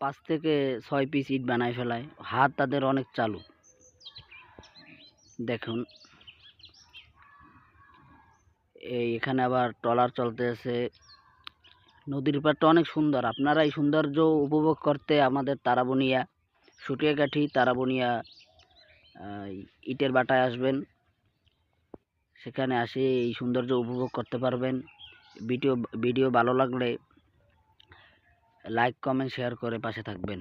5 থেকে 6 পিস ইট বানায় ফেলায়। হাত তাদের অনেক চালু। দেখুন এখানে আবার ট্রলার চলতেছে। নদীর পাড়টা অনেক সুন্দর। আপনারা এই সৌন্দর্য উপভোগ করতে আমাদের তারাবনিয়া সুটিয়াকাঠি তারাবনিয়া ইটের বাটায় আসবেন। সেখানে আসে এই সৌন্দর্য উপভোগ করতে পারবেন। ভিডিও ভালো লাগলে লাইক কমেন্ট শেয়ার করে পাশে থাকবেন।